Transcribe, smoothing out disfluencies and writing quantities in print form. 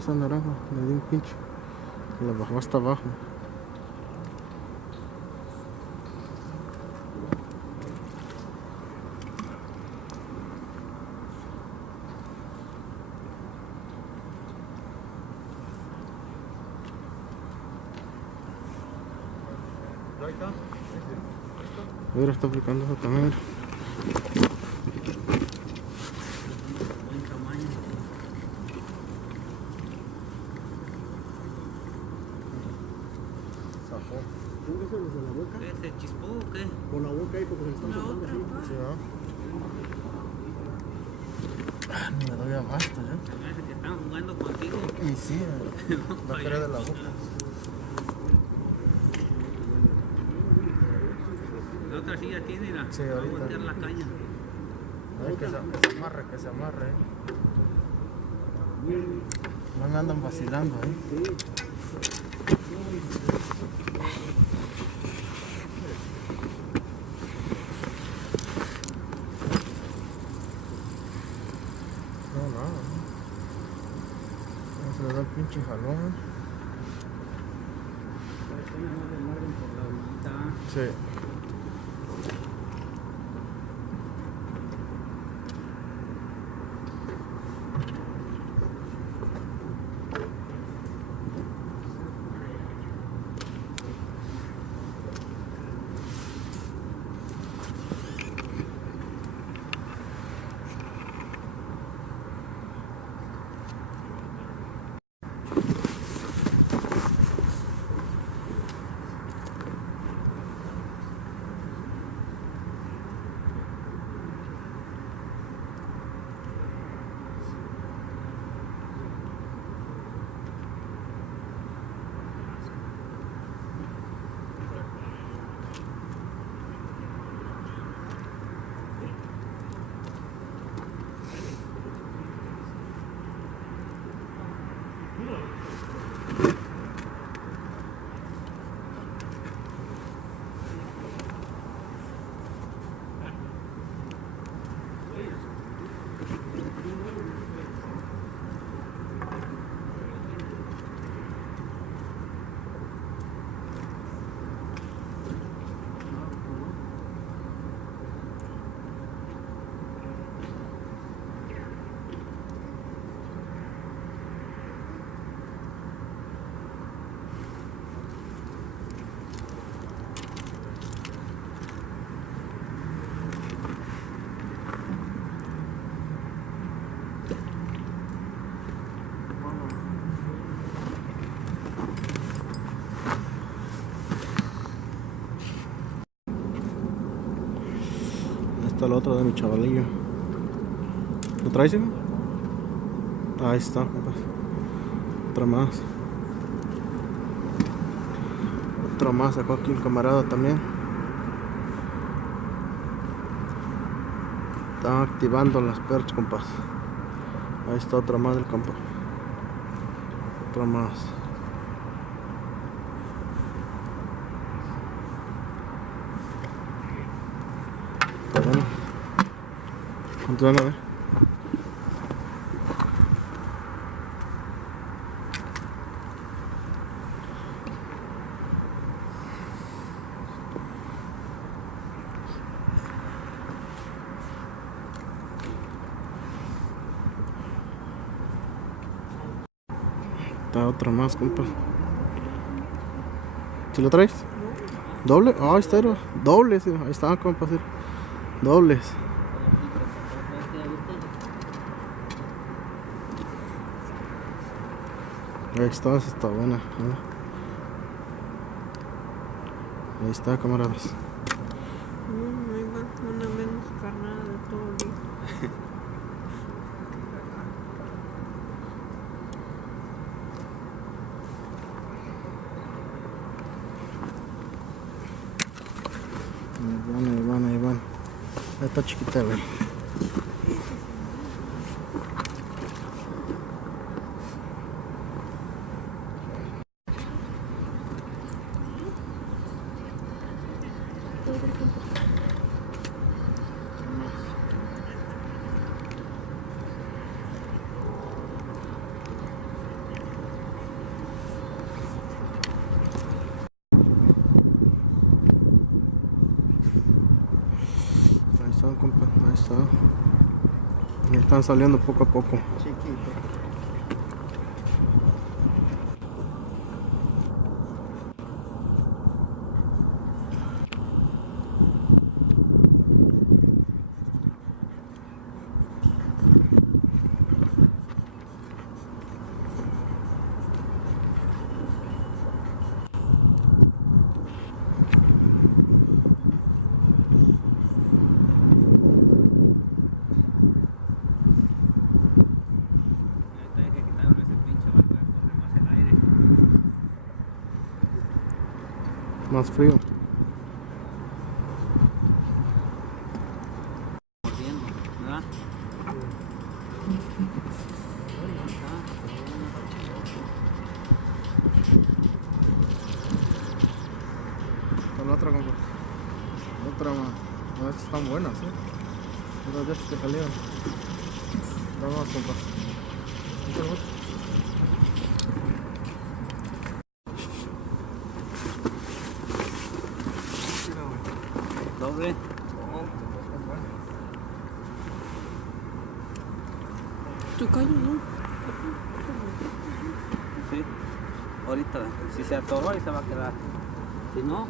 Esa naranja, le di un pincho y la bajó hasta abajo. Mira, está aplicando eso también. ¿Desde la boca? ¿Se chispó o qué? Con la boca ahí porque se le están soltando así. Sí, ¿no? Ni me doy abasto ya. Se me hace que están jugando contigo. Y sí, va a querer de la boca. La otra sí ya tiene, la Sí, va a ahorita. voltear la caña. Ay, que se amarre, que se amarre. No me andan vacilando, ¿eh? Se le da el pinche jalón. Sí. está la otra de mi chavalillo. ¿Lo traes, hijo? Ahí está, compas. Otra más. Otra más, sacó aquí un camarada también. Está activando las perch, compas. Ahí está otra más del campo. Otra más. Pues bueno, ¿cuánto van a ver? Está otra más, compa. ¿Si lo traes? ¿Doble? Ah, ahí está, era. Dobles, ahí está, compa. Sí. Dobles. Ahí está, esa está buena. Ahí está, camaradas. Ahí va, una menos carnada de todo el día. Ahí van. Ahí está chiquita, güey. Ahí están, compa. Ahí está. Ahí están saliendo poco a poco. Chiquito. Ahorita hay que quitarle ese pinche barco, ya corre más el aire. Más frío. Mordiendo, ¿verdad? Está la otra, compa. Otra más. No, estas están buenas, Las de estas que salieron. Vamos, compa. Doble. Tu callo, ¿no? Sí. Ahorita, si se atoró ahí se va a quedar. Si no,